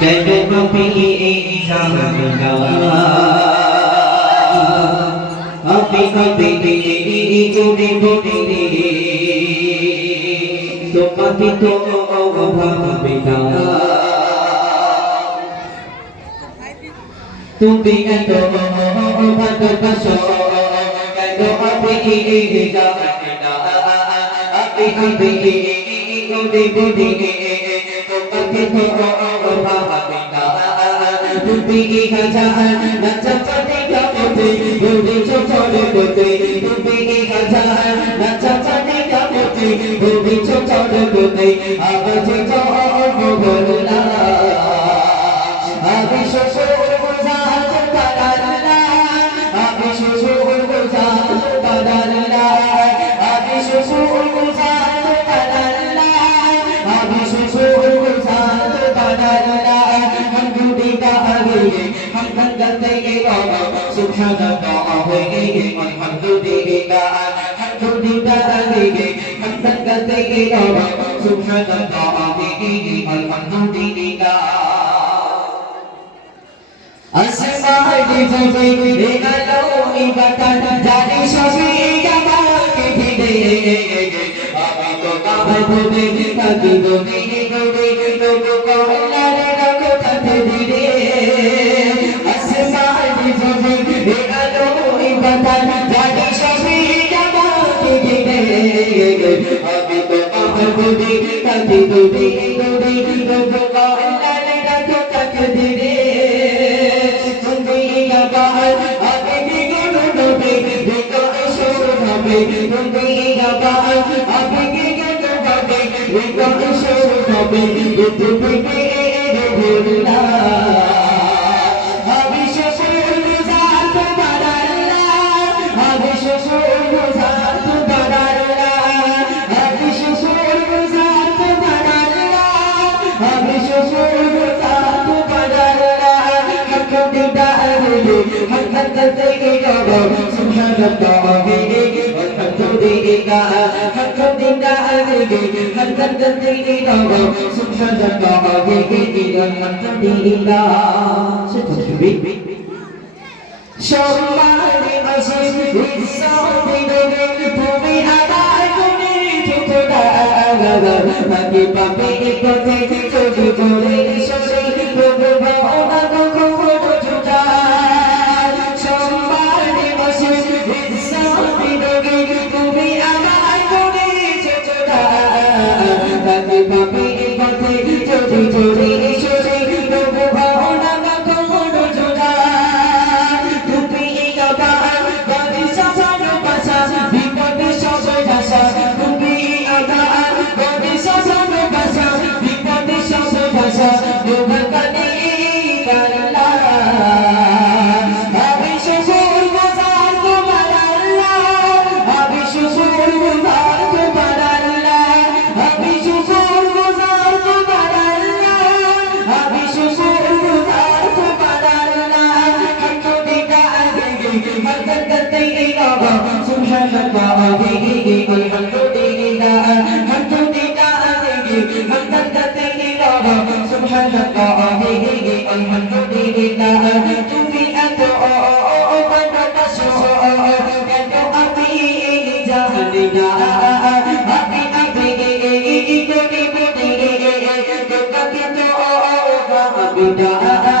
কেন আমি জানি না আমি কবে করে বলি তোমাকে তো ভাবে না তুমি এত ভালোবাসো কেন আমি জানি না আমি কবে করে বলি তোমাকে তো ভাবে না তুমি হাজার নাচা পানি গাতে ভুলেছ চলে গোতে তুমি হাজার নাচা পানি গাতে ভুলেছ চলে গোতে আজ তো বললা আমি শ্বশুর বুঝাত পারালা আমি শ্বশুর বুঝাত পারালা আমি শ্বশুর বুঝাত পারালা আমি শ্বশুর বুঝাত পারালা हम गंगते के बाबा सुभान अल्लाह होए अल्हम्दुलिल्लाह अल्हम्दुलिल्लाह हम गंगते के बाबा सुभान अल्लाह अल्हम्दुलिल्लाह আসমানে জবে আলো ইবাদত জানি সবই আমাকে ভিড়ে আমি তো কাবা বলে কাঁদি গবে গবে লোক কল্লারে রাখো কাঁদে দিরে আসমানে জবে আলো ইবাদত জানি সবই আমাকে ভিড়ে আমি তো কাবা বলে কাঁদি গবে গবে লোক কল্লারে রাখো কাঁদে দিরে সম্মানে আসে তুমি আমার তুমি ছোটটা পাখি পাবে পথে চলি চলে সরে প্রভু ভাবনা কখনো ছোটা সম্মানে আসে তুমি আমার তুমি ছোটটা পাখি পাবে পথে চলি চলে সরে প্রভু ভাবনা কখনো ছোটা Bida